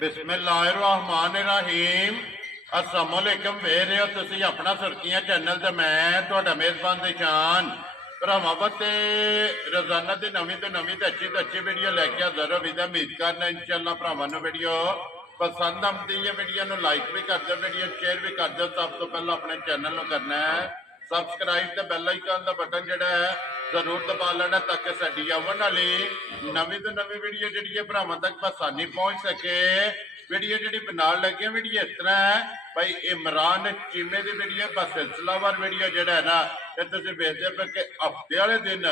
बिस्मिल्लाहिर्रहमानिर्रहीम अस्सलामुअलैकुम वे रहे हो तुसी अपना सुर्खियां चैनल ते मैं तुहाडा मेजबान दिशान भरावां ते रोजाना की नवीं तो नवीं तो अच्छी वीडियो लैके हाजिर हो विदा उम्मीद करना इंशाअल्लाह भरावां नूं वीडियो पसंद आती है। वीडियो नूं लाइक भी कर दो, वीडियो शेयर भी कर दो। सब तो पहला अपने चैनल नूं करना है सबसक्राइब ते बैल आइकन का बटन जिहड़ा है जरूर दबा लेना ताकि साडी आवन वाली नवीं तो नवीं वीडियो जिहड़ी है भरावां तक आसानी पहुंच सके। वीडियो जी बनाने लगे वीडियो इस तरह है भाई इमरान चीमे की वीडियो बस सिलसिलावार वीडियो जो है ना ये तुम वेखते पे कि हफ्ते वाले दिन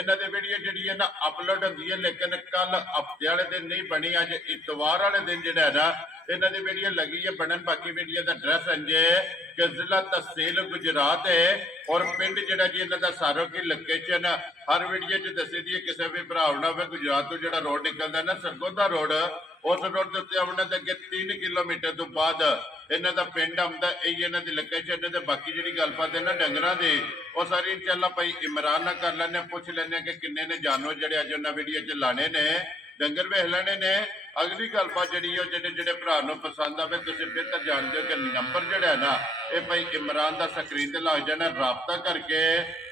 इन्हों की वीडियो जी है ना अपलोड होती है, लेकिन कल हफ्ते वाले दिन नहीं बनी। अज इतवार वाले दिन जो है ना इन्हों की वीडियो लगी है बनन। बाकी वीडियो का एड्रैस इंजे कि जिला तहसील गुजरात है और पिंड जोड़ा जी इन्हों का सारों की लोकेशन हर वीडियो च दसी दी है। किसी भी भरा हो गुजरात तो जो रोड निकलता है ना सरगोदा रोड उस रोड के उत्ते अगे 3 किलोमीटर तो बाद इन्हों का पिंड आंदा यही इन्हों की लोकेशन। बाकी जी गलबात है ना डंगर की वो सारी इंशाअल्लाह भाई इमरान ना कर लें, पूछ लें कि किन्ने ने जानवर जोड़े अज उन्हें वीडियो च लाने ने डंगर वेख लेने ने। अगली गलबात जी जो भरा पसंद आए तुम बेहतर जानते हो कि नंबर जोड़ा है ना ये भाई इमरान का स्क्रीन से लग जाना, रबता करके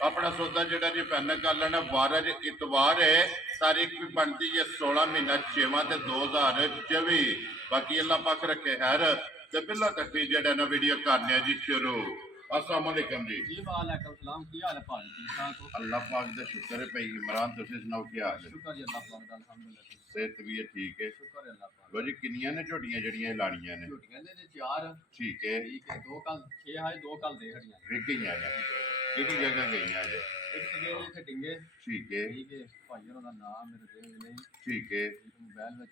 अपना सौदा जोड़ा जी फाइनल कर लेना। वार अज इतवार है, तारीख भी बनती है 16 महीना 6वां 2024। बाकी अल्लाह पाक रखे खैर ते बिल्ला तकती जेड़ा ना वीडियो करने जी शुरू। अस्सलाम वालेकुम जी। जी वालेकुम सलाम, की हाल है भाजी? ठीक ठाक हो? अल्लाह पाक दा शुक्र है भाई। इमरान तुसीं सुनाओ की हाल है? शुक्र जी अल्लाह पाक दा अल्हम्दुलिल्लाह। सेहत भी है ठीक है? शुक्र है अल्लाह पाक। लो जी किन्नियां ने झोटियां जड़ियां लानियां ने? झोटियां दे 4 ठीक है ठीक है, 2 कल 6 है, 2 कल दे खड़ियां विक गईयां ने? किहड़ी जगह गईयां जे? एक सगे इथे टिंगे ठीक है ठीक है। भाई होना दा नाम मेरे देह में नहीं, ठीक है। एक मोबाइल में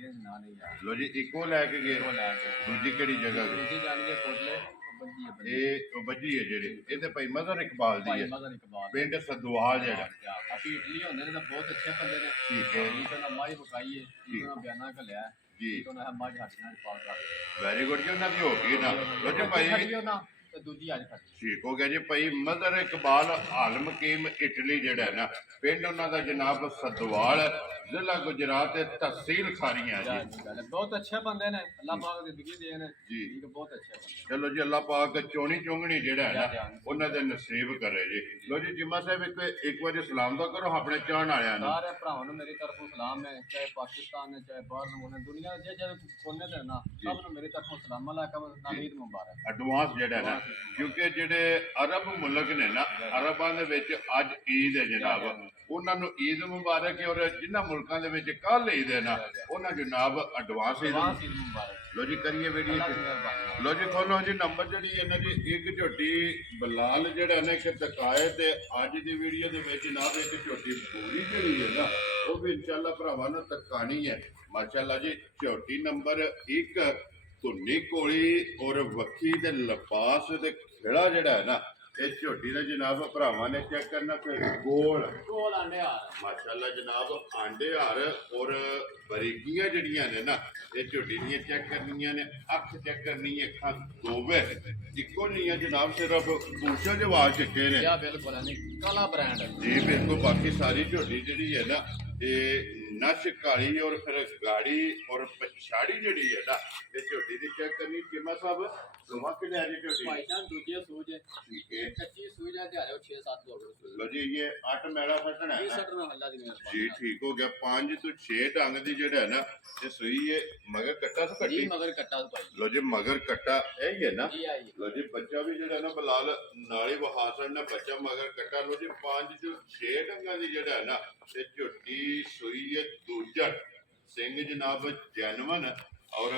ये ना नहीं यार। लो जी इको लैके गए? वो लैके दूजी किहड़ी जगह गई? दूसरी जान के कोटले बंदी है बंदी। ये बजी है जेड़ी ये भाई मजहर इकबाल दी भाई है मदन इकबाल पिंड सदवाल जेड़ा। काफी इटली होंदे ने, बहुत अच्छे बंदे ने। ठीक है ठीक है ना, माई पकाई है, ठीक है ना, बयाना का लिया जी तो ना माई हटना पाल कर वेरी गुड जी उन्होंने हो गई ना। लो जी भाई खड़ी ना तो दूजी आज खड़ी। ठीक हो गया जी भाई मजहर इकबाल आलम कीम इटली जेड़ा है ना पिंड उन्होंने जनाब सदवाल जिला गुजरात तहसील खारियां जी। बहुत अच्छे बंदे ने, अल्लाह पाक जिंदगी दे ने जी ठीक है, बहुत अच्छे बंदे। चलो जी अल्लाह पाक चोनी चोंगनी जेड़ा है ना उन्होंने नसीब करे जी। लो जी जिम्मा साहब एक बार सलाम तो करो अपने चाहन आया ना सारे भरावां नूं मेरी तरफों सलाम है, चाहे पाकिस्तान है चाहे बाहर मुल्क दुनिया जे जे कोने ते ना सब नूं मेरी तरफों सलाम अलैकुम नाल ईद मुबारक एडवांस जेड़ा है ना। क्योंकि जेडे अरब मुल्क ने ना अरबां दे विच अज ईद है जनाब, उन्होंने ईद मुबारक है। और जिन्हां मुल्कां दे विच कल ईद है ना उन्हां जनाब एडवांस ईद मुबारक। लो जी करिए वीडियो अल्लाह दी मेहरबानी। लो जी खोलो जी नंबर जी इन्हां दी एक झोटी बलाल जेड़ा ना एक तकाए ते अज दी वीडियो दे विच ना ते एक झोटी पूरी जेड़ी है ना वो भी इंशाअल्लाह भरावां नूं तकानी है। माशाअल्लाह जी झोटी नंबर 1 धुन्नी कोली और वक्खी ते लपास ते खेड़ा जेड़ा है ना ये झोटी ने जनाब भरावां ने चेक करना फिर गोल गोल आंडे आ माशाअल्लाह जनाब आंडे हार और बरीकियां जड़ियां ने ना ये झोटी दियां चेक करनियां ने। अख चेक करनी है, अखां दोवे इको नहीं है जनाब, सिर्फ पूछो जवाब चिट्टे ने। या बिल्कुल नहीं काला ब्रांड जी बिल्कुल। बाकी सारी झोटी जी है ना ये नश काली और फिर गाड़ी और पछाड़ी जड़ी है ना ये झोटी की चेक करनी। चिम्मा साहब सुमा के लिया जी झोटी भाई जान दूजी सूज है, ठीक है कच्ची सूज है, दिहाड़े 6-7 लोग लो जी ये 8 मैला फटना है ये ना? सटना अल्लाह दी मेहरबानी जी ठीक हो गया। 5 तो 6 ढंग की जेड़ा है ना ये सुई है मगर कट्टा तो जी कट्टी। मगर कट्टा भाई लो जी मगर कट्टा यही है ना। जी आई लो जी बच्चा भी जेड़ा ना बलाल नाली बहासन ना बच्चा मगर कट्टा। लो जी 5 तो 6 ढंगा की जेड़ा है ना ये झोटी सुई है दूजा सिंह जनाब जैनवन और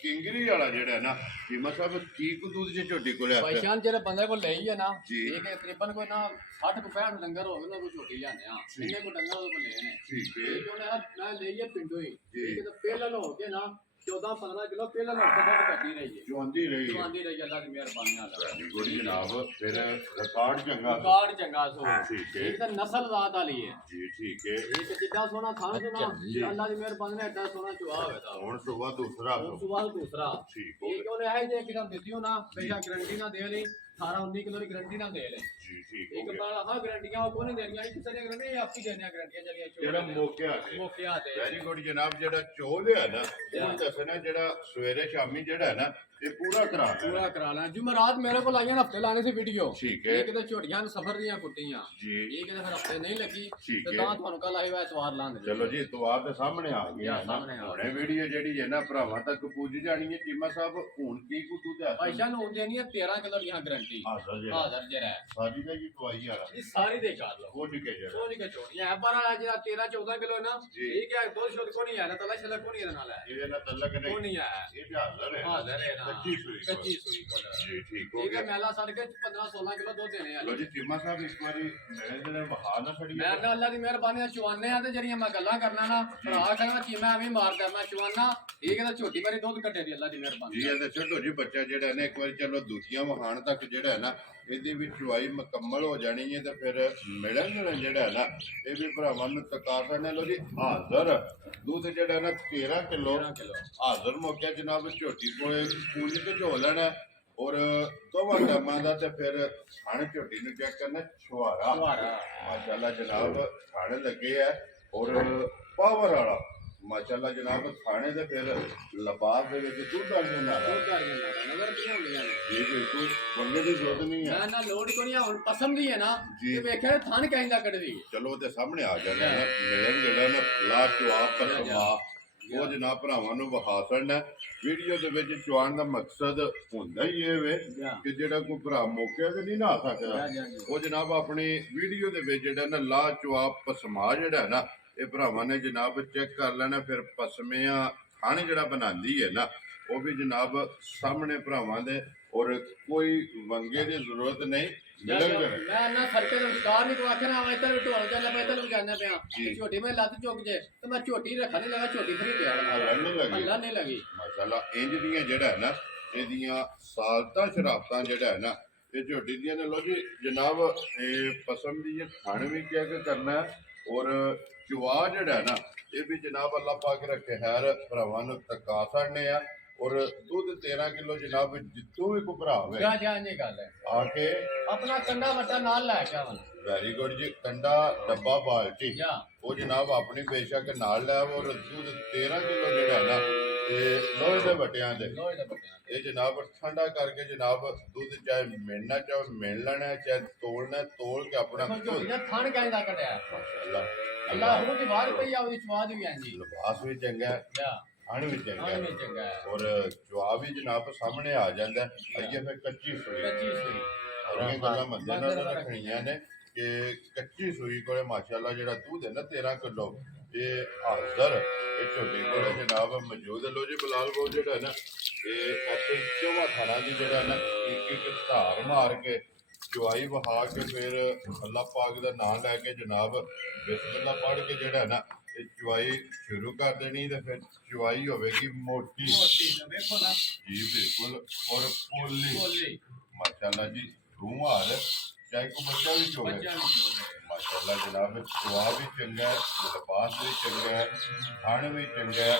किंगरी वाला जेड़ा है ना कीमा साहब की दूध जी झोटी को लिया भाईशान जेरे बंदे को ले ही है ना जी। एक तकरीबन कोई ना 60 को 65 डंगर हो गए ना, कुछ छोटी जाने हां इन्ने को डंगर को ले ने ठीक है जो ने मैं ले ये पिंडो ही जी। ठीक है। तो पहले हो के ना 14-15 किलो पहले ना बहुत कटी रही है, जो आंदी रही जो है आंदी रही अल्लाह की मेहरबानी नाल। वेरी गुड जनाब। फिर रिकॉर्ड चंगा कार चंगा सो ठीक है एक तो नस्ल जात वाली है जी ठीक है। एक जिद्दा सोना थान जो ना अल्लाह की मेहरबानी ने एडा सोना चुआ होवे ता हुण सुबह दूसरा और सुबह दूसरा ठीक हो एक ओने है जे किदम देतियो ना पैसा गारंटी ना दे ली 18 19 ਕਿਲੋ ਦੀ ਗਰੰਟੀ ਨਾਲ ਦੇ ਲੈ ਜੀ ਠੀਕ ਹੋ ਇੱਕ ਗਿਆ ਬਾਰ ਆਹ ਗਰੰਟੀਆਂ ਉਹ ਕੋਈ ਨਹੀਂ ਦੇਣੀਆਂ ਕਿਸੇ ਨੇ ਗਰੰਟੀ ਇਹ ਆਪੀ ਦੇਣੀਆਂ ਗਰੰਟੀਆਂ ਜਿਹੜੀਆਂ ਜਿਹੜਾ ਮੌਕਿਆ ਤੇ ਮੌਕਿਆਂ ਤੇ ਵੈਰੀ ਗੁੱਡ ਜਨਾਬ ਜਿਹੜਾ ਚੋਲ ਹੈ ਨਾ ਉਹ ਦੱਸਣਾ ਜਿਹੜਾ ਸਵੇਰੇ ਸ਼ਾਮੀ ਜਿਹੜਾ ਹੈ ਨਾ ਇਹ ਪੂਰਾ ਕਰਾ ਦੇਣਾ। ਪੂਰਾ ਕਰਾ ਲੈਣਾ ਜੁਮਰਾਤ ਮੇਰੇ ਕੋਲ ਆਈਆਂ ਹਫਤੇ ਲਾਣੇ ਸੀ ਵੀਡੀਓ ਠੀਕ ਹੈ ਇਹ ਕਿਤੇ ਝੋਟੀਆਂ ਨੂੰ ਸਫਰ ਦੀਆਂ ਕੁੱਟੀਆਂ ਜੀ ਇਹ ਕਿਤੇ ਫਿਰ ਹਫਤੇ ਨਹੀਂ ਲੱਗੀ ਠੀਕ ਤੇ ਹੈ। ਤਾਂ ਤੁਹਾਨੂੰ ਕੱਲ ਆਏ ਵਾ ਐਤਵਾਰ ਲਾਂਗੇ ਚਲੋ ਜੀ ਇਤਵਾਰ ਦੇ ਸਾਹਮਣੇ ਆ ਗਿਆ ਨਾ ਸਾਹਮਣੇ ਆ ਹੁਣੇ ਵੀਡੀਓ ਜਿਹੜੀ ਹੈ ਨਾ ਭਰਾਵਾਂ ਤੱਕ ਪੁੱਜ ਜਾਣੀ ਹੈ ਚੀਮਾ ਸਾਹਿਬ ਹੁਣ ਕੀ ਕੁੱਟੂ ਤੇ ਭਾਈਸ਼ਾਨ ਨੂੰ ਦੇਣੀ ਹੈ 13 ਕਿਲੋ ਦੀਆਂ ਗਰੰਟੀ ਹਾਜ਼ਰ ਜੀ ਹਾਜ਼ਰ ਜਰਾ ਸਾਡੀ ਦਾ ਜੀ ਦਵਾਈ ਵਾਲਾ ਇਹ ਸਾਰੀ ਦੇ ਕਰ ਲਓ ਉਹ ਠੀਕ ਹੈ ਜਿਹੜਾ ਉਹ ਨਹੀਂ ਕਿ ਚੋਣੀ ਹੈ ਪਰ ਆ ਜਿਹੜਾ 13 14 ਕਿਲੋ ਨਾ ਜੀ। ਠੀਕ ਹੈ ਦੋ ਸ਼ੋਦ ਕੋ ਨਹੀਂ ਆ ਨਾ ਤਲਾ ਛਲਾ ਕੋ ਨਹੀਂ ਇਹਦੇ ਨਾਲ ਹੈ ਇਹਦੇ ਨਾਲ ਤਲਕ ਉਹ ਨਹੀਂ ਨਹੀਂ ਆਇਆ ਇਹ ਤੇ ਹਾਜ਼ਰ ਹੈ ਹਾਜ਼ਰ ਹੈ ਨਾ ਕੱਚੀ ਸੂਈ ਕੋਲ। ਕੱਚੀ ਸੂਈ ਕੋਲ ਜੀ ਠੀਕ ਹੋ ਠੀਕ ਹੈ ਗਿਆ ਮੈਲਾ ਸੜ ਕੇ 15 16 ਕਿਲੋ ਦੁੱਧ ਦੇਣੇ ਆ ਲੋ ਜੀ ਚੀਮਾ ਸਾਹਿਬ ਇੱਕ ਵਾਰੀ ਮੇਰੇ ਜਿਹੜੇ ਬਹਾ ਨਾ ਛੜੀ ਮੈਂ ਤਾਂ ਅੱਲਾ ਦੀ ਮਿਹਰਬਾਨੀ ਨਾਲ ਚਵਾਨੇ ਆ ਤੇ ਜਿਹੜੀਆਂ ਮੈਂ ਗੱਲਾਂ ਕਰਨਾ ਨਾ ਭਰਾ ਕਹਿੰਦਾ ਚੀਮਾ ਐਵੇਂ ਮਾਰਦਾ ਮੈਂ ਚਵਾਨਾ ਠੀਕ ਹੈ ਤਾਂ ਛੋਟੀ ਵਾਰੀ ਦੁੱਧ ਕੱਟੇ ਦੀ ਅੱਲਾ ਦੀ ਮਿਹਰਬਾਨੀ ਜੀ ਇਹ ਤਾਂ ਛੱਡੋ ਜੀ ਬੱਚਾ ਜਿਹੜਾ ਨੇ ਇੱਕ ਵਾਰੀ ਚਲੋ ਦੂਜੀਆਂ ਵਹਾਣ ਤੱਕ ਜਿਹੜਾ ਹੈ ਨਾ ਇਹਦੀ ਵੀ ਚੁਆਈ ਮੁਕੰਮਲ ਹੋ ਜਾਣੀ ਹੈ ਤੇ ਫਿਰ ਮਿਲਣ ਜਿਹੜਾ ਹੈ ਨਾ ਇਹ ਵੀ ਭਰਾਵਾਂ ਨੂੰ ਤਕਾਜ਼ਾ ਨੇ ਲੋ ਜੀ ਹਾਜ਼ਰ ਦੁੱਧ ਜਿਹੜਾ ਨਾ 13 ਕਿਲੋ 13 ਕਿਲੋ ਹਾਜ਼ਰ ਮੌਕਿਆ ਜਨਾਬ ਝੋਟੀ ਕੋਲੇ ਪੂਰੀ ਤੇ ਝੋ ਲੈਣਾ ਔਰ ਦੋਵਾਂ ਟਾਈਮਾਂ ਦਾ ਤੇ ਫਿਰ ਖਾਣ ਝੋਟੀ ਨੂੰ ਚੈੱਕ ਕਰਨਾ ਛੁਹਾਰਾ ਮਾਸ਼ਾਅੱਲਾ ਜਨਾਬ ਖਾਣੇ ਲੱਗੇ ਆ ਔਰ ਪਾਵਰ ਵਾਲਾ ਮਾਸ਼ਾਅੱਲਾ ਜਨਾਬ ਖਾਣੇ ਦੇ ਫਿਰ ਲਬਾਸ ਦੇ ਵਿੱਚ ਦੁੱਧ ਆ ਜਾਂਦਾ ਹੈ ਦੁੱਧ ਆ ਗਿਆ ਨਜ਼ਰ ਕੀ ਹੁੰਦੀਆਂ ਨੇ ਜੀ ਬਿਲਕੁਲ ਬੰਦੇ ਦੀ ਜ਼ਰੂਰਤ ਨਹੀਂ ਹੈ ਨਾ ਲੋੜ ਕੋਈ ਨਹੀਂ ਹੁਣ ਪਸੰਦ ਹੀ ਹੈ ਨਾ ਜੀ। ਤੇ ਵੇਖਿਆ ਥਣ ਕਹਿੰਦਾ ਕੱਢਦੀ ਚਲੋ ਉਹਦੇ ਸਾਹਮਣੇ ਆ ਜਾਣਾ ਹੈ ਮਿਲਣ ਜਿਹੜਾ ਨਾ ਲਾ ਜਵਾਬ ਪਰਮਾ ਉਹ ਜਨਾਬ ਭਰਾਵਾਂ ਨੂੰ ਵਿਖਾ ਸਕਣਾ ਵੀਡੀਓ ਦੇ ਵਿੱਚ ਚੁਆਣ ਦਾ ਮਕਸਦ ਹੁੰਦਾ ਹੀ ਇਹ ਵੇ ਕਿ ਜਿਹੜਾ ਕੋਈ ਭਰਾ ਮੌਕੇ ਤੇ ਨਹੀਂ ਨਾ ਆ ਸਕਦਾ ਉਹ ਜਨਾਬ ਆਪਣੀ ਵੀਡੀਓ ਦੇ ਵਿੱਚ ਜਿਹੜਾ ਨਾ ਲਾ ਜਵਾਬ ਪਸਮਾ ਜਿਹੜਾ ਹੈ ਨਾ ਇਹ ਭਰਾਵਾਂ ਨੇ ਜਨਾਬ ਚੈੱਕ ਕਰ ਲੈਣਾ ਫਿਰ ਪਸਮਿਆਂ ਖਾਣੇ ਜਿਹੜਾ ਬਣਾਉਂਦੀ ਹੈ ਨਾ ਉਹ ਵੀ ਜਨਾਬ ਸਾਹਮਣੇ ਭਰਾਵਾਂ ਦੇ ਔਰ ਕੋਈ ਵੰਗੇ ਦੀ ਜ਼ਰੂਰਤ ਨਹੀਂ ਮਿਲਣ ਮੈਂ ਨਾ ਸਰਕੇ ਦੇ ਵਿਚਕਾਰ ਨਹੀਂ ਕੋ ਆਖਣਾ ਆਵਾਂ ਇੱਧਰ ਢੋਲ ਜਾਂਦਾ ਪਿਆ ਇੱਧਰ ਲਗਾਉਂਦਾ ਪਿਆ ਜੀ। ਝੋਟੀ ਮੈਂ ਲੱਤ ਚੁੱਕ ਜੇ ਤੇ ਮੈਂ ਝੋਟੀ ਰੱਖਣ ਨਹੀਂ ਲਗਾ ਝੋਟੀ ਫਰੀ ਪਿਆ ਨਹੀਂ ਲੱਗੀ ਅੱਲਾ ਨਹੀਂ ਲੱਗੀ ਮਾਸ਼ਾਅੱਲਾ ਇੰਜ ਦੀਆਂ ਜਿਹੜਾ ਹੈ ਨਾ ਇਹਦੀਆਂ ਸਾਲਤਾਂ ਸ਼ਰਾਬਤਾਂ ਜਿਹੜਾ ਹੈ ਨਾ ਇਹ ਝੋਟੀ ਦੀਆਂ ਨੇ ਲੋ ਜੀ ਜਨਾਬ ਇਹ ਪਸੰਦ ਦੀ ਇਹ ਖਾਣ ਵੀ ਕਿਆ ਕਿ ਕਰਨਾ ਹੈ ਔਰ ਚਵਾ ਜਿਹੜਾ ਹੈ ਨਾ ਇਹ ਵੀ ਜਨਾਬ ਅੱਲਾਹ ਪਾਕ ਰੱਖੇ ਹੈਰ ਭਰਾਵਾਂ ਨੂੰ ਤਕਾ ਛੜਨੇ ਆ ਔਰ ਦੁੱਧ 13 ਕਿਲੋ ਜਨਾਬ ਜਿੱਤੋਂ ਵੀ ਕੋਈ ਭਰਾ ਹੋਵੇ ਜਾ ਜਾ ਨਹੀਂ ਗੱਲ ਹੈ ਆ ਕੇ ਆਪਣਾ ਕੰਡਾ ਵੱਟਾ ਨਾਲ ਲੈ ਕੇ ਆਵਨ ਵੈਰੀ ਗੁੱਡ ਜੀ ਕੰਡਾ ਡੱਬਾ ਬਾਲਟੀ ਜਾ ਉਹ ਜਨਾਬ ਆਪਣੀ ਬੇਸ਼ੱਕ ਨਾਲ ਲੈ ਆਵੋ ਔਰ ਦੁੱਧ 13 ਕਿਲੋ ਜਿਹੜਾ ਹੈ ਨਾ ਇਹ ਲੋਹੇ ਦੇ ਵਟਿਆਂ ਦੇ ਲੋਹੇ ਦਾ ਬੱਟਾ ਇਹ ਜਨਾਬ ਠੰਡਾ ਕਰਕੇ ਜਨਾਬ ਦੁੱਧ ਚਾਹੇ ਮਿਲਣਾ ਚਾਹੇ ਮਿਲ ਲੈਣਾ ਚਾਹੇ ਤੋਲਣਾ ਤੋਲ ਕੇ ਆਪਣਾ ਝੋਟੀ ਦਾ ਥਣ ਕਹਿੰਦਾ ਕੱਢਿਆ ਮਾਸ਼ਾਅੱਲਾ ਅੱਲਾ ਉਹ ਦੀ ਬਾਹਰ ਪਈ ਆ ਉਹਦੀ ਸਵਾਦ ਵੀ ਆਂਦੀ ਲਿਬਾਸ ਵੀ ਚੰਗਾ ਹੈ ਜਾ ਖਾਣ ਵੀ ਚੰਗਾ ਹਾਂ ਹੈ ਨਹੀਂ ਚੰਗਾ ਹੈ ਔਰ ਜਵਾਬ ਵੀ ਜਨਾਬ ਸਾਹਮਣੇ ਆ ਜਾਂਦਾ ਹੈ ਅਈਏ ਫਿਰ ਕੱਚੀ ਸੂਈ ਕੱਚੀ ਸੂਈ ਸਾਰੀਆਂ ਗੱਲਾਂ ਮੱਦੇ ਨਾਲ ਰੱਖਣੀਆਂ ਨੇ ਕਿ ਕੱਚੀ ਸੂਈ ਕੋਲੇ ਮਾਸ਼ਾਅੱਲਾ ਜਿਹੜਾ ਦੁੱਧ ਹੈ ਨਾ 13 ਕਿਲੋ ਇਹ ਹਾਜ਼ਰ ਇਹ ਛੋਟੀ ਕੋਲੇ ਜਨਾਬ ਮੌਜੂਦ ਹੈ ਲੋ ਜੀ ਬਲਾਲ ਕੋਲ ਜਿਹੜਾ ਹੈ ਨਾ ਇਹ ਆਪੇ ਚੋਵਾ ਥਾਣਾ ਦੀ ਜਿਹੜਾ ਹੈ ਨਾ ਇੱਕ ਇੱਕ ਧਾਰ ਮਾਰ ਕੇ ਚੁਆਈ ਵਹਾ ਕੇ ਫਿਰ ਅੱਲਾਹ ਪਾਕ ਦਾ ਨਾਮ ਲੈ ਕੇ ਜਨਾਬ ਬਿਸਮਿਲ੍ਲਾ ਪੜ੍ਹ ਕੇ ਜਿਹੜਾ ਹੈ ਨਾ ਇਹ ਚੁਆਈ ਸ਼ੁਰੂ ਕਰ ਦੇਣੀ ਤੇ ਫਿਰ ਚੁਆਈ ਹੋਵੇਗੀ ਮੋਟੀ ਮੋਟੀ ਦਾ ਵੇਖੋ ਨਾ ਜੀ ਬਿਲਕੁਲ ਔਰ ਪੋਲੀ ਬੋਲੀ ਮਾਸ਼ਾਅੱਲਾ ਜੀ ਤੂੰ ਹਾਲ ਚਾਹੇ ਕੋ ਬੱਚਾ ਵੀ ਚੋਵੇ ਬੱਚਾ ਨਹੀਂ ਚੋਲੇ ਮਾਸ਼ਾਅੱਲਾ ਜਨਾਬ ਚੁਆ ਵੀ ਚੰਗਾ ਹੈ ਲਿਬਾਸ ਵੀ ਚੰਗਾ ਹੈ ਖਾਣ ਵੀ ਚੰਗਾ ਹੈ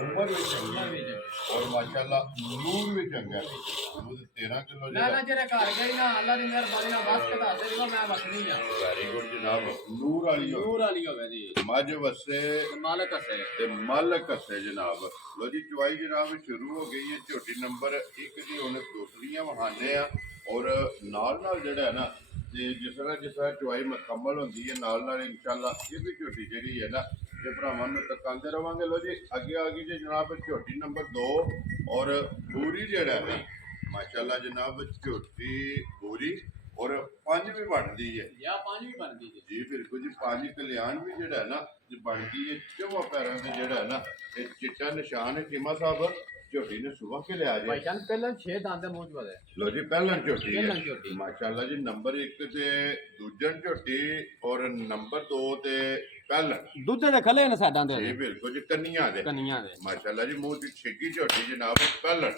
ਉਮਰ ਵੀ ਚੰਗੀ ਹੈ ਔਰ ਮਾਸ਼ਾਅੱਲਾ ਨੂਰ ਵੀ ਚੰਗਾ ਹੈ ਦੁੱਧ 13 ਕਿਲੋ ਨਾ ਨਾ ਜਿਹੜੇ ਘਰ ਗਈ ਨਾ ਅੱਲਾ ਦੀ ਮਿਹਰਬਾਨੀ ਨਾਲ ਬਸ ਕੇ ਦੱਸ ਦੇ ਮੈਂ ਵਸਣੀ ਆ ਵੈਰੀ ਗੁੱਡ ਜਨਾਬ ਨੂਰ ਵਾਲੀ ਹੋ ਨੂਰ ਵਾਲੀ ਹੋਵੇ ਜੀ ਮੱਝ ਵਸੇ ਮਾਲਕ ਹਸੇ ਤੇ ਮਾਲਕ ਹਸੇ ਜਨਾਬ ਲੋ ਜੀ ਚੁਆਈ ਜਨਾਬ ਸ਼ੁਰੂ ਹੋ ਗਈ ਹੈ ਝੋਟੀ ਨੰਬਰ 1 ਦੀ ਹੁਣ ਦੂਸਰੀਆਂ ਵਹਾਨੇ ਆ ਔਰ ਨਾਲ ਜਿਹੜਾ ਹੈ ਨਾ ਤੇ ਜਿਸ ਤਰ੍ਹਾਂ ਚੁਆਈ ਮੁਕੰਮਲ ਹੁੰਦੀ ਹੈ ਨਾਲ ਇਨਸ਼ਾਅੱਲਾ ਇਹ ਵੀ ਝੋਟੀ ਜਿਹੜੀ ਹੈ ਨਾ ਤੇ ਭਰਾਵਾਂ ਨੂੰ ਤਕਾਂਦੇ ਰਵਾਂਗੇ ਲੋ ਜੀ ਅੱਗੇ ਆ ਗਈ ਜੀ ਜਨਾਬ ਝੋਟੀ ਨੰਬਰ 2 ਔਰ ਪੂਰੀ ਜਿਹੜਾ ਹੈ ਨਾ ਮਾਸ਼ਾਅੱਲਾ ਜਨਾਬ ਝੋਟੀ ਪੂਰੀ ਔਰ ਪੰਜ ਵੀ ਬਣਦੀ ਹੈ ਜਾਂ ਪਾਣੀ ਵੀ ਬਣਦੀ ਜੀ ਜੀ ਬਿਲਕੁਲ ਜੀ ਪੰਜ ਕਲਿਆਣ ਵੀ ਜਿਹੜਾ ਹੈ ਨਾ ਜੇ ਬਣਦੀ ਹੈ ਚੌਵਾਂ ਪੈਰਾਂ ਤੇ ਜਿਹੜਾ ਹੈ ਨਾ ਇਹ ਚਿੱਟਾ ਨਿਸ਼ਾਨ ਹੈ ਚੀਮਾ ਸਾਹਿਬ ਝੋਟੀ ਨੇ ਸੁਬਹ ਕੇ ਲਿਆ ਜੀ ਭਾਈ ਜਾਨ ਪਹਿਲਾਂ 6 ਦੰਦ ਮੌਜੂਦ ਹੈ ਲੋ ਜੀ ਪਹਿਲਾਂ ਝੋਟੀ ਪਹਿਲਾਂ ਹੈ ਝੋਟੀ। ਮਾਸ਼ਾਅੱਲਾ ਜੀ ਨੰਬਰ 1 ਤੇ ਦੂਜਣ ਝੋਟੀ ਔਰ ਨੰਬਰ 2 ਤੇ ਪਹਿਲਾਂ ਦੁੱਧ ਦੇ ਖਲੇ ਨੇ ਸਾਡਾਂ ਜੀ ਬਿਲਕੁਲ ਜੀ ਕੰਨੀਆਂ ਦੇ ਕੰਨੀਆਂ ਦੇ ਮਾਸ਼ਾਅੱਲਾ ਜੀ ਮੂੰਹ ਦੀ ਛਿੱਗੀ ਝੋਟੀ ਜਨਾਬ ਪਹਿਲਾਂ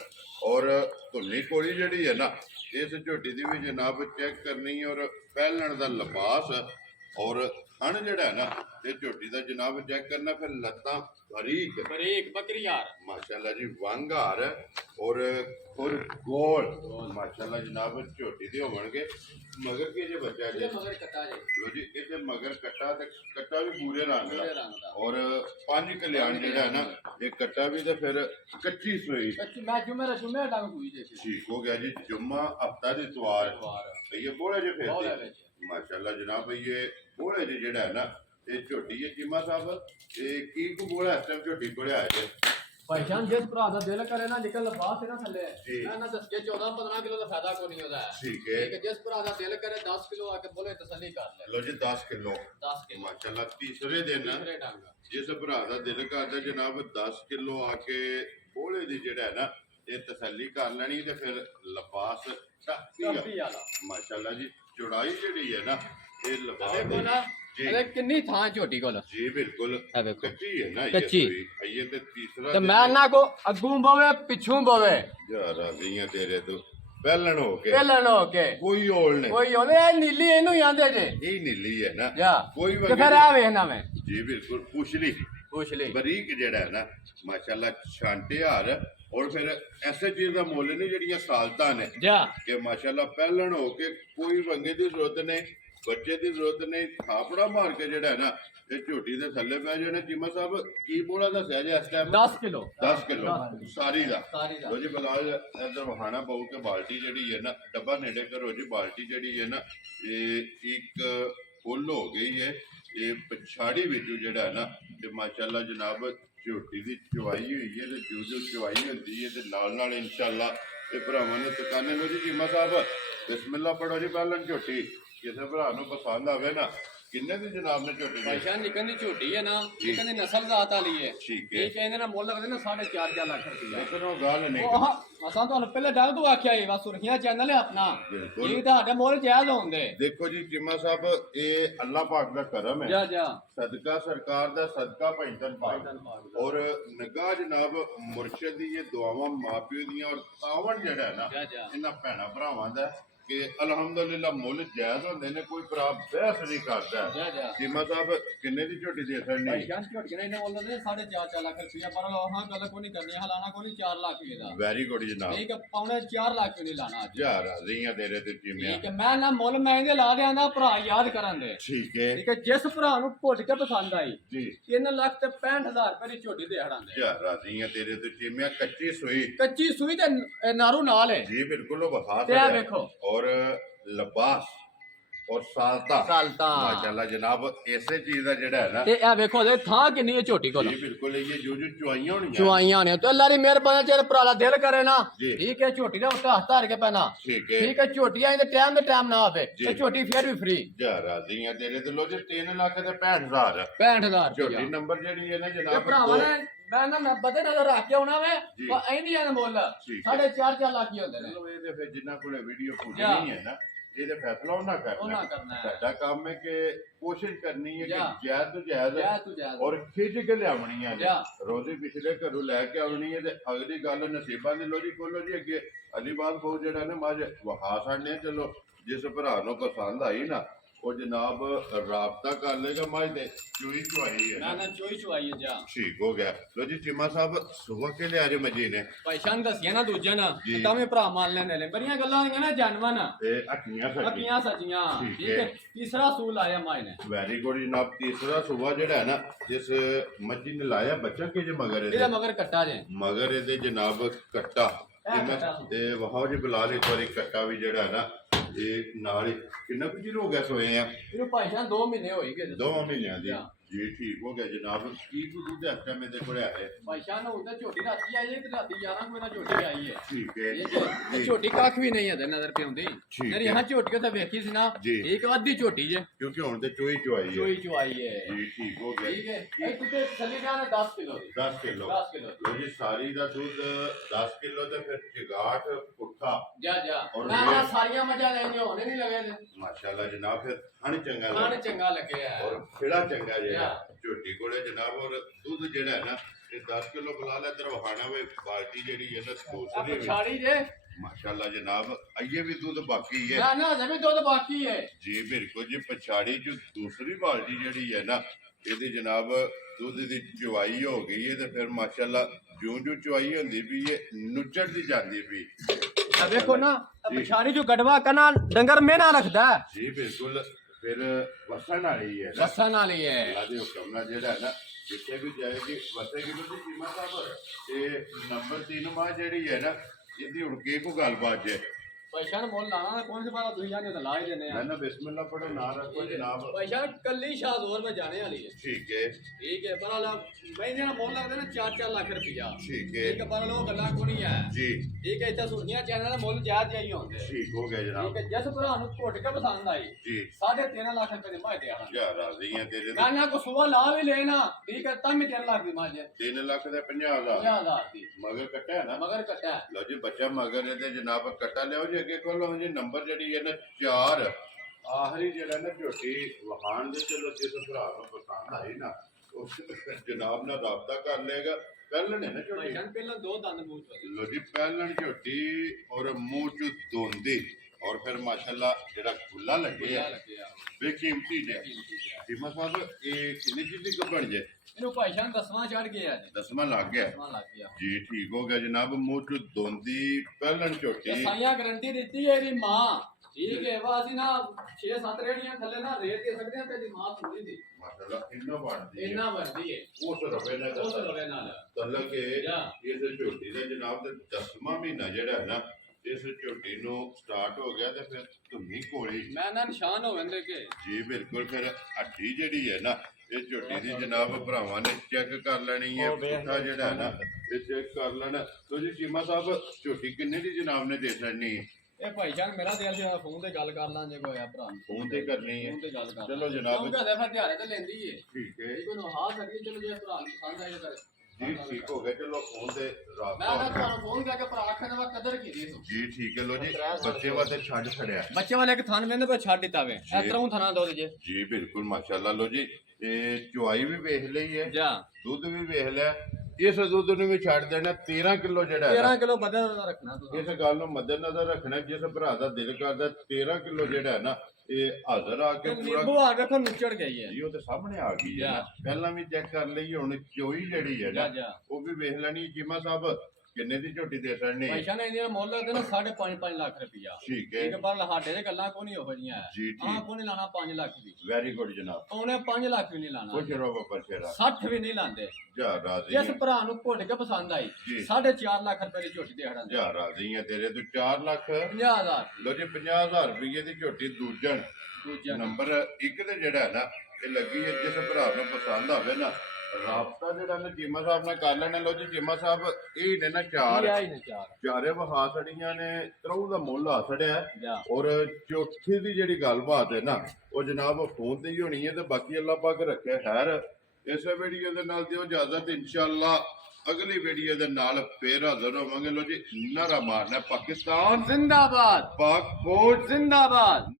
ਔਰ ਧੁੰਨੀ ਕੋਲੀ ਜਿਹੜੀ ਹੈ ਨਾ ਇਸ ਝੋਟੀ ਦੀ ਵੀ ਜਨਾਬ ਚੈੱਕ ਕਰਨੀ ਔਰ ਪਹਿਲਣ ਦਾ ਲਿਬਾਸ ਔਰ ਥਣ ਜਿਹੜਾ ਹੈ ਨਾ ਇਹ ਝੋਟੀ ਦਾ ਜਨਾਬ ਚੈੱਕ ਕਰਨਾ, ਫਿਰ ਲੱਤਾਂ ਬਰੀਕ ਬਰੀਕ ਬੱਕਰੀ ਯਾਰ ਮਾਸ਼ਾਅੱਲਾ ਜੀ, ਵੰਗਾਰ ਔਰ ਗੋਲ ਮਾਸ਼ਾਅੱਲਾ ਜਨਾਬ ਝੋਟੀ ਦੇ ਹੋਣਗੇ। ਮਗਰ ਕੀ ਜੇ ਬੱਚਾ ਜੀ, ਮਗਰ ਕੱਟਾ ਜੇ ਲੋ ਜੀ ਇਹਦੇ ਮਗਰ ਕੱਟਾ ਤੇ ਕੱਟਾ ਵੀ ਪੂਰੇ ਰੰਗ ਪੂਰੇ ਦਾ ਰੰਗ ਦਾ ਔਰ ਪੰਜ ਕਲਿਆਣ ਜਿਹੜਾ ਹੈ ਨਾ ਇਹ ਕੱਟਾ ਵੀ ਤੇ ਫਿਰ ਕੱਚੀ ਸੂਈ ਕੱਚੀ ਮੈਂ ਜੁਮੇ ਡੰਗ ਹੋਈ ਜੇ ਠੀਕ ਹੋ ਗਿਆ ਜੀ। ਜੁਮਾ ਹਫਤਾ ਦੇ ਇਤਵਾਰ ਇਹ ਬੋਲੇ ਜੇ ਬੋਲੇ ਫਿਰ ਵਿੱਚ ਮਾਸ਼ਾਅੱਲਾ ਜਨਾਬ ਇਹ ਬੋਲੇ ਜੇ ਜਿਹੜਾ ਹੈ ਨਾ ਇਹ ਝੋਟੀ ਹੈ ਚੀਮਾ ਸਾਹਿਬ, ਇਹ ਕੀ ਕੋ ਬੋਲਾ ਇਸ ਟਾਈਮ ਝੋਟੀ ਕੋਲੇ ਆਇਆ ਜੇ ਭਾਈਜਾਨ ਜਿਸ ਭਰਾ ਦਾ ਦਿਲ ਕਰੇ ਨਾ ਨਿਕਲ ਲਫਾਸ ਨਾ ਥੱਲੇ ਜੀ। ਮੈਂ ਨਾ ਦੱਸ ਕੇ 14-15 ਕਿਲੋ ਦਾ ਫਾਇਦਾ ਕੋਈ ਨਹੀਂ ਉਹਦਾ ਠੀਕ ਹੈ। ਠੀਕ ਹੈ, ਜਿਸ ਭਰਾ ਦਾ ਦਿਲ ਕਰੇ 10 ਕਿਲੋ ਆ ਕੇ ਬੋਲੇ ਤਸੱਲੀ ਕਰ ਲੈ। ਲੋ ਜੀ 10 ਕਿਲੋ 10 ਕਿਲੋ ਮਾਸ਼ਾਅੱਲਾ ਤੀਸਰੇ ਦਿਨ ਤੀਸਰੇ ਡੰਗ ਜਿਸ ਭਰਾ ਦਾ ਦਿਲ ਕਰਦਾ ਜਨਾਬ 10 ਕਿਲੋ ਆ ਕੇ ਬੋਲੇ ਦੀ ਜਿਹੜਾ ਹੈ ਨਾ ਇਹ ਤਸੱਲੀ ਕਰ ਲੈਣੀ ਤੇ ਫਿਰ ਲਿਬਾਸ ਕਾਫੀ ਵਾਲਾ ਮਾਸ਼ਾਅੱਲਾ ਜੀ। ਚੌੜਾਈ ਜਿਹੜੀ ਹੈ ਨਾ ਇਹ ਲਿਬਾਸ ਦੇਖੋ ਨਾ ਜੀ ਅਰੇ ਕਿੰਨੀ ਥਾਂ ਝੋਟੀ ਕੋਲ ਜੀ ਬਿਲਕੁਲ ਇਹ ਵੇਖੋ ਕੱਚੀ ਹੈ ਨਾ ਕੱਚੀ। ਇਹ ਤੇ ਤੀਸਰਾ ਤੇ ਮੈਂ ਨਾ ਕੋ ਅੱਗੋਂ ਬਵੇ ਪਿੱਛੋਂ ਬਵੇ ਯਾਰ ਲੀਆਂ ਤੇਰੇ ਤੋਂ ਪਹਿਲਣ ਹੋ ਕੇ ਪਹਿਲਣ ਹੋ ਕੇ ਕੋਈ ਓਲ ਨਹੀਂ, ਕੋਈ ਉਹਨੇ ਇਹ ਨੀਲੀ ਇਹਨੂੰ ਹੀ ਆਂਦੇ ਜੇ ਇਹ ਨੀਲੀ ਹੈ ਨਾ ਜਾ ਕੋਈ ਤੇ ਫਿਰ ਆ ਵੇਖਣਾ ਮੈਂ ਜੀ ਬਿਲਕੁਲ ਪੁੱਛਲੀ ਪੁੱਛ ਲਈ ਬਰੀਕ ਜਿਹੜਾ ਹੈ ਨਾ ਮਾਸ਼ਾਅੱਲਾ ਛਾਂਟੇ ਹਾਰ ਔਰ ਫਿਰ ਐਸੇ ਚੀਜ਼ ਦਾ ਮੁੱਲ ਨਹੀਂ ਜਿਹੜੀਆਂ ਸਾਲਤਾਂ ਨੇ ਜਾ ਕਿ ਮਾਸ਼ਾਅੱਲਾ ਪਹਿਲਣ ਹੋ ਕੇ ਕੋਈ ਵੰਗੇ ਦੀ ਜ਼ਰੂਰਤ ਨਹੀਂ, ਬੱਚੇ ਦੀ ਜ਼ਰੂਰਤ ਨਹੀਂ, ਥਾਪੜਾ ਮਾਰ ਕੇ ਜਿਹੜਾ ਹੈ ਨਾ ਇਹ ਝੋਟੀ ਦੇ ਥੱਲੇ ਪੈ ਜਾਣੇ। ਚੀਮਾ ਸਾਹਿਬ ਕੀ ਬੋਲਾ ਦੱਸਿਆ ਜੇ ਇਸ ਟਾਈਮ 10 ਕਿਲੋ 10 ਕਿਲੋ ਸਾਰੀ ਦਾ ਸਾਰੀ ਦਾ ਲੋ ਜੀ ਬਲਾਲ ਇਧਰ ਵਹਾਣਾ ਪਊ ਕਿ ਬਾਲਟੀ ਜਿਹੜੀ ਹੈ ਨਾ ਡੱਬਾ ਨੇੜੇ ਕਰੋ ਜੀ। ਬਾਲਟੀ ਜਿਹੜੀ ਹੈ ਨਾ ਇਹ ਇੱਕ ਫੁੱਲ ਹੋ ਗਈ ਹੈ, ਇਹ ਪਛਾੜੀ ਵਿੱਚੋਂ ਜਿਹੜਾ ਹੈ ਨਾ ਤੇ ਮਾਸ਼ਾਅੱਲਾ ਜਨਾਬ ਝੋਟੀ ਦੀ ਚਵਾਈ ਹੋਈ ਹੈ ਤੇ ਜੋ ਚਵਾਈ ਹੁੰਦੀ ਹੈ ਤੇ ਨਾਲ ਇਨਸ਼ਾਅੱਲਾ ਇਹ ਭਰਾਵਾਂ ਨੇ ਦੁਕਾਨੇ ਵਿੱਚ ਚੀਮਾ ਸਾਹਿਬ ਬਿਸਮਿਲ੍ਲਾ ਪੜੋ ਜੀ। ਪਹਿਲਾਂ ਝੋਟੀ ਕਿਸੇ ਭਰਾ ਨੂੰ ਪਸੰਦ ਆਵੇ ਨਾ ਕਿੰਨੇ ਦੀ ਜਨਾਬ ਨੇ ਝੋਟੀ ਦੀ ਭਾਈਸ਼ਾਹ ਨਿਕਨ ਦੀ ਝੋਟੀ ਹੈ ਨਾ ਨਿਕਨ ਦੀ ਨਸਲ ਜ਼ਾਤ ਵਾਲੀ ਹੈ। ਠੀਕ ਹੈ। ਇਹ ਕਹਿੰਦੇ ਨਾ ਮੁੱਲ ਲੱਗਦੇ ਨਾ 4.5 ਲੱਖ ਰੁਪਇਆ। ਦੇਖੋ ਗੱਲ ਨਹੀਂ ਉਹ ਅਸਾਂ ਤੁਹਾਨੂੰ ਪਹਿਲੇ ਡਰ ਤੋਂ ਆਖਿਆ ਇਹ ਵਾ ਸੁਰਖੀਆਂ ਚੈਨਲ ਹੈ ਆਪਣਾ ਬਿਲਕੁਲ। ਇਹ ਤੁਹਾਡੇ ਮੁੱਲ ਜਾਇਜ਼ ਹੁੰਦੇ। ਦੇਖੋ ਜੀ ਚੀਮਾ ਸਾਹਿਬ ਇਹ ਅੱਲਾਹ ਪਾਕ ਦਾ ਕਰਮ ਹੈ, ਜਾ ਜਾ ਸਦਕਾ ਸਰਕਾਰ ਦਾ ਸਦਕਾ ਭਾਈਜਨ ਪਾਕ ਔਰ ਨਿਗਾਹ ਜਨਾਬ ਮੁਰਸ਼ਿਦ ਦੀ ਇਹ ਦੁਆਵਾਂ ਮਾਪਿਓ ਦੀਆਂ ਔਰ ਤਾਵਨ ਜਿਹੜਾ ਹੈ ਨਾ ਜਾ ਜਾ ਇਹਨਾਂ ਭੈਣਾਂ ਭਰਾਵਾਂ ਦਾ ਕਿ ਅਲਹਮਦੁਲਿਲਾ ਮੁੱਲ ਜਾਇਜ਼ ਹੁੰਦੇ ਨੇ, ਕੋਈ ਭਰਾ ਬਹਿਸ ਨਹੀਂ ਕਰਦਾ। ਜਾ ਜਾ ਚੀਮਾ ਸਾਹਿਬ ਕਿੰਨੇ ਦੀ ਝੋਟੀ ਦੇ ਸਕਣੀ ਭਾਈਸ਼ਾਹ ਝੋਟੀ ਨੇ ਇਹਨਾਂ ਮੁੱਲ ਦੇ 4.5 ਲੱਖ ਰੁਪਇਆ। ਪਰ ਹਾਂ ਗੱਲ ਕੋਈ ਨਹੀਂ ਕਰਨੀ, ਹਲਾਣਾ ਕੋਈ ਨਹੀਂ 4 ਲੱਖ ਇਹਦਾ ਵੈਰੀ ਗੁੱਡ ਜਨਾਬ। ਠੀਕ ਹੈ, ਪੌਣੇ 4 ਲੱਖ ਨਹੀਂ ਲਾਣਾ ਅੱਜ। ਯਾਰ ਰਾਜ਼ੀਆਂ ਤੇਰੇ ਤੇ ਚੀਮਿਆ ਠੀਕ ਹੈ, ਮੈਂ ਨਾ ਮੁੱਲ ਮੈਂ ਇਹਦੇ ਲਾ ਦਿਆਂਦਾ ਭਰਾ ਯਾਦ ਕਰਨ ਦੇ। ਠੀਕ ਹੈ ਠੀਕ ਹੈ, ਜਿਸ ਭਰਾ ਨੂੰ ਭੁੱਟ ਕੇ ਪਸੰਦ ਆਈ ਜੀ 3 ਲੱਖ ਤੇ 65,000 ਰੁਪਏ ਦੀ ਝੋਟੀ ਦੇ ਹੜਾਂਦੇ। ਯਾਰ ਰਾਜ਼ੀਆਂ ਤੇਰੇ ਤੇ ਚੀਮਿਆ ਕੱਚੀ ਸੂਈ ਕੱਚੀ ਸੂਈ ਤੇ ਨਾਰੂ ਨਾਲ ਹੈ ਜੀ ਬਿਲਕੁਲ ਉਹ ਵਫਾ ਤੇ ਆ ਵੇਖੋ ਔਰ ਲਬਾਸ ਔਰ ਸਾਲਤਾ ਸਾਲਤਾ ਮਾਸ਼ਾਅੱਲਾ ਜਨਾਬ ਇਸੇ ਚੀਜ਼ ਦਾ ਜਿਹੜਾ ਹੈ ਨਾ ਤੇ ਇਹ ਵੇਖੋ ਦੇ ਥਾਂ ਕਿੰਨੀ ਹੈ ਝੋਟੀ ਕੋਲ। ਜੀ ਬਿਲਕੁਲ ਇਹ ਜੋ ਚੁਆਈਆਂ ਹੋਣੀਆਂ ਚੁਆਈਆਂ ਨੇ ਤੇ ਅੱਲਾ ਦੀ ਮਿਹਰਬਾਨੀ ਚਿਰ ਭਰਾਲਾ ਦਿਲ ਕਰੇ ਨਾ ਜੀ। ਠੀਕ ਹੈ, ਝੋਟੀ ਦਾ ਉੱਤੇ ਹੱਥ ਧਰ ਕੇ ਪੈਣਾ। ਠੀਕ ਹੈ ਠੀਕ ਹੈ, ਝੋਟੀਆਂ ਇਹਦੇ ਟਾਈਮ ਦੇ ਟਾਈਮ ਨਾ ਆਵੇ ਜੀ। ਤੇ ਝੋਟੀ ਫੇਰ ਵੀ ਫ੍ਰੀ। ਜਾ ਰਾਜ਼ੀਆਂ ਤੇਰੇ ਤੇ ਲੋ ਜੀ 3 ਲੱਖ ਤੇ 65,000 65,000 ਝੋਟੀ ਰੁਪਇਆ ਨੰਬਰ ਜਿਹੜੀ ਹੈ ਨਾ ਤੇ ਜਨਾਬ ਭਰਾਵਾਂ ਨੇ ਮੈਂ ਨਾ ਬਦੇ ਨਜ਼ਰ ਰੱਖ ਕੇ ਆਉਣਾ ਵੇ ਜੀ। ਉਹ ਐਂਦੀਆਂ ਦੇ ਮੁੱਲ ਠੀਕ ਹੈ। 4.5 ਲੱਖ ਹੀ ਹੁੰਦੇ ਨੇ। ਚਲੋ ਇਹ ਤੇ ਫਿਰ ਜਿੰਨਾ ਕੋਲੇ ਵੀਡੀਓ ਪੂਰੀ ਜਾ। ਨਹੀਂ ਹੈ ਨਾ ਇਹਦੇ ਫੈਸਲਾ ਉਹਨਾਂ ਉਹਨਾਂ ਕਰਨਾ ਕਰਨਾ ਹੈ। ਸਾਡਾ ਕੰਮ ਹੈ ਕਿ ਕੋਸ਼ਿਸ਼ ਕਰਨੀ ਹੈ ਜਾ। ਕਿ ਜਾਇਜ਼ ਤੋਂ ਜਾਇਜ਼ ਜਾ ਤੂੰ ਜਾ ਔਰ ਖਿੱਚ ਕੇ ਲਿਆਉਣੀਆਂ ਨੇ। ਜਾ। ਰੋਜ਼ੀ ਪਿਛਲੇ ਘਰੋਂ ਲੈ ਕੇ ਆਉਣੀ ਹੈ ਤੇ ਅਗਲੀ ਗੱਲ ਨਸੀਬਾਂ ਦੀ ਲੋ ਜੀ ਖੋਲੋ ਜੀ ਅੱਗੇ ਅਲੀਬਾਗ ਬਹੁਤ ਜਿਹੜਾ ਨੇ ਮੱਝ ਵਹਾ ਸਾਡਨੇ। ਚਲੋ ਜਿਸ ਭਰਾ ਨੂੰ ਪਸੰਦ ਆਈ ਨਾ ਉਹ ਜਨਾਬ ਰਾਬਤਾ ਕਰ ਲੇਗਾ ਮੱਝ ਦੇ ਚੂਈ ਚੁਆਈ ਹੈ ਨਾ ਨਾ ਚੋਈ ਚੁਆਈ ਹੈ। ਜਾ ਠੀਕ ਹੋ ਗਿਆ। ਲੋ ਜੀ ਚੀਮਾ ਸਾਹਿਬ ਸੁਬਹ ਕੇ ਲਿਆ ਜੇ ਮੱਝੀ ਨੇ ਭਾਈਸ਼ਾਨ ਦੱਸਿਆ ਨਾ ਦੂਜੇ ਨਾ ਜੀ। ਤਾਂ ਵੀ ਭਰਾ ਮੰਨ ਲੈਂਦੇ ਨੇ। ਬੜੀਆਂ ਗੱਲਾਂ ਹੋਈਆਂ ਨਾ ਜਾਨਵਨ ਤੇ ਅੱਖੀਆਂ ਸੱਜੀ ਅੱਖੀਆਂ ਸੱਚੀਆਂ। ਠੀਕ ਠੀਕ ਹੈ। ਹੈ, ਤੀਸਰਾ ਸੂਲ ਆਇਆ ਮਾਈ ਨੇ। ਵੈਰੀ ਗੁੱਡ ਜਨਾਬ। ਤੀਸਰਾ ਸੁਬਹ ਜਿਹੜਾ ਹੈ ਨਾ ਜਿਸ ਮੱਝੀ ਨੇ ਲਾਇਆ ਬੱਚਾ ਕਿ ਜੇ ਮਗਰ ਇਹਦਾ ਇਹਦੇ ਮਗਰ ਕੱਟਾ ਜੇ ਮਗਰ ਇਹਦੇ ਜਨਾਬ ਕੱਟਾ ਇਹ ਕੱਟਾ। ਤੇ ਵਹਾਓ ਜੀ ਬਲਾਲ ਇੱਕ ਵਾਰੀ ਕੱਟਾ ਵੀ ਜਿਹੜਾ ਹੈ ਨਾ ਇਹ ਨਾਲ ਹੀ ਕਿੰਨਾ ਕੁ ਚਿਰ ਹੋ ਗਿਆ ਸੋਏ ਆ ਇਹਨੂੰ ਭਾਈਸ਼ਾਨ 2 ਮਹੀਨੇ ਹੋਈ ਗਏ। 2 ਮਹੀਨਿਆਂ ਦੀ ਹਾਂ। ਜੀ ਠੀਕ ਹੋ ਗਿਆ ਜਨਾਬ। ਕੀ ਕੁ ਦੁੱਧ ਇਸ ਟਾਈਮ ਇਹਦੇ ਕੋਲ ਹੈ ਭਾਈਸ਼ਾਨ ਹੁੰਦਾ ਝੋਟੀ ਰਾਤੀ ਆਈ ਹੈ ਤੇ ਰਾਤੀ 11 ਕੋਈ ਨਾ ਝੋਟੀ ਆਈ ਹੈ। ਠੀਕ ਹੈ ਇਹ ਝੋਟੀ ਕੱਖ ਵੀ ਨਹੀਂ ਹੈ ਨਜ਼ਰ ਤੇ ਆਉਂਦੀ। ਠੀਕ ਮੇਰੀ ਹੈ। ਹਾਂ ਝੋਟੀ ਤਾਂ ਵੇਖੀ ਸੀ ਨਾ ਜੀ। ਇੱਕ ਅੱਧੀ ਝੋਟੀ ਜੇ ਕਿਉਂਕਿ ਹੁਣ ਤੇ ਚੋਈ ਚੁਆਈ ਹੈ ਚੋਈ ਚੁਆਈ ਹੈ। ਜੀ ਠੀਕ ਹੋ ਗਿਆ। ਠੀਕ ਹੈ, ਇਹ ਕਿਤੇ ਥੱਲੇ ਜਾਣਾ 10 ਕਿਲੋ ਦੀ। 10 ਕਿਲੋ 10 ਕਿਲੋ ਲੋ ਜੀ ਸਾਰੀ ਦਾ ਦੁੱਧ 10 ਕਿਲੋ ਤੇ ਫਿਰ ਚਿਗਾਟ ਪੁੱਠਾ ਜਾ ਜਾ ਔਰ ਨਾ ਨਾ ਇਹ- ਸਾਰੀਆਂ ਮੱਝਾਂ ਲੈਣੀਆਂ ਹੋਣੇ ਨਹੀਂ ਲਗੇ ਤੇ ਮਾਸ਼ਾਅੱਲਾ ਜਨਾਬ। ਫਿਰ ਹਣ ਚੰਗਾ ਖਾਣ ਲੱਗਾ ਚੰਗਾ ਲੱਗਿਆ ਔਰ ਖਿੜਾ ਚੰਗਾ ਜਿਹੜਾ ਝੋਟੀ ਕੋਲੇ ਜਨਾਬ। ਔਰ ਦੁੱਧ ਜਿਹੜਾ ਹੈ ਨਾ ਇਹ 10 ਕਿਲੋ ਬਲਾ ਲੈ ਦਰ ਵਹਾਣਾ ਵੇ ਬਾਲਟੀ ਜਿਹੜੀ ਹੈ ਨਾ ਆ ਦੂਸਰੀ ਵਿੱਚ ਪਛਾੜੀ ਜੇ माशाल्लाह जनाब आइए भी दूध बाकी है ना ना अजे भी दुध बाकी है जी बिल्कुल जी पछाड़ी जो दूसरी बाल्टी जड़ी है ना ਇਹਦੀ जनाब दुध ਦੀ ਚੁਆਈ ਹੋ ਗਈ ਹੈ ਤੇ ਫਿਰ ਮਾਸ਼ਾਅੱਲਾ ਜੂੰ ਜੂੰ ਚੁਆਈ ਹੁੰਦੀ ਵੀ ਇਹ ਨੁੱਚੜਦੀ ਜਾਂਦੀ ਵੀ अब देखो ना पिछाड़ी जो गडवा कना डंगर में ना रखदा है ਜੀ ਬਿਲकुਲ ਫਿਰ ਵਸਣ ਵਾਲੀ ਹੈ ਨਾ वसन वाली है ਅੱਲਾ ਦੇ ਹੁਕਮ ਨਾਲ ਜਿਹੜਾ ਹੈ ਨਾ ਜਿੱਥੇ ਵੀ ਜਾਏਗੀ ਵਸੇਗੀ ਦੀ ਕੀਮਤ ਸਾਹਿਬ ਤੇ ਨੰਬਰ 3 ਮਾਹ ਜਿਹੜੀ ਹੈ ਨਾ ਇਹਦੀ ਹੁਣ ਕੀ ਕੋ ਗੱਲਬਾਤ ਜੇ पैसा मोल लाना कौन से बात दुनिया ने तो ला ही देने है ना बिस्मिल्लाह पढ़ो ना रखो जनाब पैसा कल्ली शाहजोर में जाने वाली है ठीक है ठीक है पर महीने का मोल लगता है ना 4-4 लाख रुपया ठीक है ठीक है पर लोग गल्ला को नहीं है जी ठीक है इतना सुनिया चैनल का मोल जायज जाई होंगे ठीक हो गया जनाब ठीक है जिस भरा नु घुट के पसंद आई जी 13.5 लाख रुपए दी मां दिया क्या राजी है तेरे गाना को सुबह ला भी लेना ठीक है तब भी 3 लाख दी मां जे 3 लाख ਦੇ 50,000 50,000 दी ਮਗਰ ਕੱਟਿਆ ਨਾ मगर कटा है ਲਓ ਜੀ ਬੱਚਾ ਮਗਰ ਇਹਦੇ ਜਨਾਬ ਕੱਟਾ ਲਿਓ ਜੀ ਅੱਗੇ ਖੋਲੋ ਜੀ ਨੰਬਰ ਜਿਹੜੀ ਹੈ ਨਾ 4 ਆਖਰੀ ਜਿਹੜਾ ਨਾ ਝੋਟੀ ਵਹਾਨ ਦੇ ਚਲੋ ਜਿਸ ਭਰਾ ਨੂੰ ਪਸੰਦ ਆਈ ਨਾ ਉਸ ਜਨਾਬ ਨਾਲ ਰਾਬਤਾ ਕਰ ਲੇਗਾ ਪਹਿਲਣ ਹੈ ਨਾ ਝੋਟੀ पैसा पहले दो दंद मुंह चोदे ਲਓ ਜੀ ਪਹਿਲਣ ਝੋਟੀ ਔਰ ਮੂੰਹ ਚ ਦੋਂਦੀ ਔਰ ਫਿਰ ਮਾਸ਼ਾਅੱਲਾ ਜਿਹੜਾ ਖੁੱਲਾ ਲੱਗੇ ਆ लगे यार ਬੇਕੀਮਤੀ ਜੇ ਸੀਮਾ ਸਾਹਿਬ ਇਹ ਕਿੰਨੇ ਚੀਜ਼ ਦੀ ਬਣ ਜੇ ਇਹਨੂੰ ਭਾਈਸ਼ਾਂ 10ਵਾਂ ਚੜ ਗਿਆ ਜੀ 10ਵਾਂ ਲੱਗ ਗਿਆ 10ਵਾਂ ਲੱਗ ਗਿਆ ਜੀ ਠੀਕ ਹੋ ਗਿਆ ਜਨਾਬ ਮੂੰਹ ਚ ਦੋਂਦੀ ਪਹਿਲਣ ਝੋਟੀ ਤੇ ਸਾਈਆਂ ਗਾਰੰਟੀ ਦਿੱਤੀ ਹੈ ਇਹਦੀ ਮਾਂ ਠੀਕ ਹੈ ਵਾ ਅਸੀਂ ਨਾ 6-7 ਰੇੜੀਆਂ ਥੱਲੇ ਨਾ ਰੇਟ ਦੇ ਸਕਦੇ ਹਾਂ ਤੇ ਇਹਦੀ ਮਾਂ ਥੋੜੀ ਦੀ ਮਾਸ਼ਾਅੱਲਾ ਇੰਨਾ ਬਣਦੀ ਹੈ ਇੰਨਾ ਵਰਦੀ ਹੈ ਉਸ ਰਵੇ ਨਾਲ ਉਸ ਰਵੇ ਨਾਲ ਤਲਕ ਜਾ। ਇਸ ਝੋਟੀ ਦਾ ਜਨਾਬ ਤੇ 10ਵਾਂ ਮਹੀਨਾ ਜਿਹੜਾ ਹੈ ਨਾ ਇਸ ਝੋਟੀ ਨੂੰ ਸਟਾਰਟ ਹੋ ਗਿਆ ਤੇ ਫਿਰ ਧੁੰਮੀ ਕੋਲੀ ਮੈਂ ਨਾ ਨਿਸ਼ਾਨ ਹੋਵੇਂ ਦੇ ਕੇ ਜੀ ਬਿਲਕੁਲ ਫਿਰ ਹੱਡੀ ਜਿਹੜੀ ਹੈ ਨਾ ਇਹ ਝੋਟੀ ਦੀ ਜਨਾਬ ਭਰਾਵਾਂ ਨੇ ਚੈੱਕ ਕਰ ਲੈਣੀ ਹੈ ਪੁੱਠਾ ਜਿਹੜਾ ਹੈ ਨਾ ਇਹ ਚੈੱਕ ਕਰ ਲੈਣਾ ਤੁਸੀਂ ਚੀਮਾ ਸਾਹਿਬ ਝੋਟੀ ਕਿੰਨੇ ਦੀ ਜਨਾਬ ਨੇ ਦੇ ਛੱਡਣੀ ਹੈ ਇਹ ਭਾਈਸ਼ਾਂ ਮੇਰਾ ਦਿਲ ਸੀ ਫੋਨ ਤੇ ਗੱਲ ਕਰ ਲਾਂ ਜੇ ਕੋਈ ਆ ਭਰਾ ਫੋਨ ਤੇ ਕਰਨੀ ਹੈ ਫੋਨ ਤੇ ਗੱਲ ਕਰ ਚਲੋ ਜਨਾਬ ਕਿਉਂਕਿ ਹਦੇ ਫਿਰ ਦਿਹਾੜੇ ਤੇ ਲੈਂਦੀ ਏ ਠੀਕ ਹੈ ਕੋਈ ਨੂੰ ਹਾਂ ਸਕੀ ਚਲੋ ਜੇ ਭਰਾ ਨੂੰ ਪਸੰਦ ਆਏ ਤਾਂ ਜੀ ਠੀਕ ਹੋ ਗਿਆ ਚਲੋ ਫੋਨ ਤੇ ਮੈਂ ਰਾਬਤਾ ਨਾ ਹੋ ਗਿਆ ਤੁਹਾਨੂੰ ਫੋਨ ਕਰਕੇ ਭਰਾ ਆਖਿਆ ਮੈਂ ਕਦਰ ਕੀਤੀ ਤੂੰ ਜੀ ਠੀਕ ਹੈ ਲੋ ਜੀ ਬੱਚੇ ਵਾਸਤੇ ਛੱਡ ਛੜਿਆ ਬੱਚੇ ਵਾਲੇ ਇੱਕ ਥਾਨ ਵੇਂਦੇ ਕੋਈ ਛੱਡ ਦਿੱਤਾ ਵੇ ਇਸ ਤਰ੍ਹਾਂ ਉਹ ਥਾਣਾ ਦੋ ਜੇ ਜੀ ਬਿਲਕੁਲ ਮਾਸ਼ਾਅੱਲਾ ਲੋ ਜੀ ਇਹ ਚੁਆਈ ਵੀ ਵੇਖ ਲਈ ਹੈ ਜਾ ਦੁੱਧ ਵੀ ਵੇਖ ਲਿਆ ਇਸ ਦੁੱਧ ਨੂੰ ਵੀ ਛੱਡ ਦੇਣਾ 13 ਕਿਲੋ ਜਿਹੜਾ ਹੈ 13 ਕਿਲੋ ਬਦਲ ਰੱਖਣਾ ਤੁਸੀਂ ਇਸ ਗੱਲ ਨੂੰ ਮੱਦੇਨਜ਼ਰ ਰੱਖਣਾ ਜਿਸ ਭਰਾ ਦਾ ਦਿਲ ਕਰਦਾ 13 ਕਿਲੋ ਜਿਹੜਾ ਹੈ ਨਾ ਇਹ ਹਾਜ਼ਰ ਆ ਕੇ ਪੂਰਾ ਨਿੰਬੂ ਆ ਵੇਖੋ ਨੁੱਚੜ ਗਈ ਹੈ ਜੀ ਉਹ ਤੇ ਸਾਹਮਣੇ ਆ ਗਈ ਹੈ ਨਾ ਪਹਿਲਾਂ ਵੀ ਚੈੱਕ ਕਰ ਲਈ ਹੁਣ ਚੋਈ ਜਿਹੜੀ ਹੈ ਨਾ ਜਾ ਉਹ ਵੀ ਵੇਖ ਲੈਣੀ ਜੀਮਾ ਸਾਹਿਬ ਕਿੰਨੇ ਦੀ ਝੋਟੀ ਦੇ ਛੜਨੀ ਪੈਸਾ ਨੇ ਇਹਦਾ ਮੁੱਲ ਲੱਗਦਾ ਨਾ 5.5 ਲੱਖ ਰੁਪਇਆ ਠੀਕ ਹੈ ਠੀਕ ਹੈ ਪਰ ਸਾਡੇ ਦੇ ਗੱਲਾਂ ਕੋ ਨਹੀਂ ਹੋ ਜੀਆਂ ਜੀ ਹਾਂ ਠੀਕ ਕੋ ਨਹੀਂ ਲਾਣਾ 5 ਲੱਖ ਦੀ ਵੈਰੀ ਗੁੱਡ ਜਨਾਬ ਉਹਨੇ 5 ਲੱਖ ਵੀ ਨਹੀਂ ਲਾਣਾ ਖੁਸ਼ ਰਹੋ ਬੱਬਰ ਸ਼ੇਰਾ 60 ਵੀ ਨਹੀਂ ਲਾਂਦੇ ਜਾ ਰਾਜ਼ੀ ਜਿਸ ਭਰਾ ਨੂੰ ਘੁੱਟ ਕੇ ਪਸੰਦ ਆਈ ਜੀ। 4.5 ਲੱਖ ਰੁਪਏ ਦੀ ਝੋਟੀ ਦੇ ਹੜਾਂ ਜਾ ਰਾਜ਼ੀ ਹੈ ਤੇਰੇ ਤੋਂ 4 ਲੱਖ 50,000 ਲੋ ਜੀ 50,000 ਰੁਪਏ ਦੀ ਝੋਟੀ ਦੂਜਣ ਦੂਜਾ ਨੰਬਰ 1 ਤੇ ਜਿਹੜਾ ਹੈ ਨਾ ਇਹ ਲੱਗੀ ਹੈ ਜਿਸ ਭਰਾ ਨੂੰ ਪਸੰਦ ਆਵੇ ਨਾ ਰਾਬਤਾ ਜਿਹੜਾ ਨਾ ਚੀਮਾ ਸਾਹਿਬ ਨਾਲ ਕਰ ਲੈਣਾ ਲੋ ਜੀ ਚੀਮਾ ਸਾਹਿਬ ਇਹ ਨੇ ਨਾ ਚਾਰ ਆਈ ਨੇ ਚਾਰ ਚਾਰੇ ਵਹਾ ਸੜੀਆਂ ਨੇ ਤਰੂ ਦਾ ਮੁੱਲ ਆ ਸੜਿਆ ਜਾ ਔਰ ਚੌਥੀ ਦੀ ਜਿਹੜੀ ਗੱਲਬਾਤ ਹੈ ਨਾ ਉਹ ਜਨਾਬ ਫੋਨ ਤੇ ਹੀ ਹੋਣੀ ਹੈ ਤੇ ਬਾਕੀ ਅੱਲਾਹ ਪਾਕ ਰੱਖੇ ਖੈਰ ਇਸੇ ਵੀਡੀਓ ਦੇ ਨਾਲ ਦਿਓ ਇਜਾਜ਼ਤ ਇਨਸ਼ਾਅੱਲਾ ਅਗਲੀ ਵੀਡੀਓ ਦੇ ਨਾਲ ਫੇਰ ਹਾਜ਼ਰ ਹੋਵਾਂਗੇ ਲੋ ਜੀ ਨਾਰਾ ਮਾਰਨਾ ਪਾਕਿਸਤਾਨ जिंदाबाद ਪਾਕ ਫੌਜ जिंदाबाद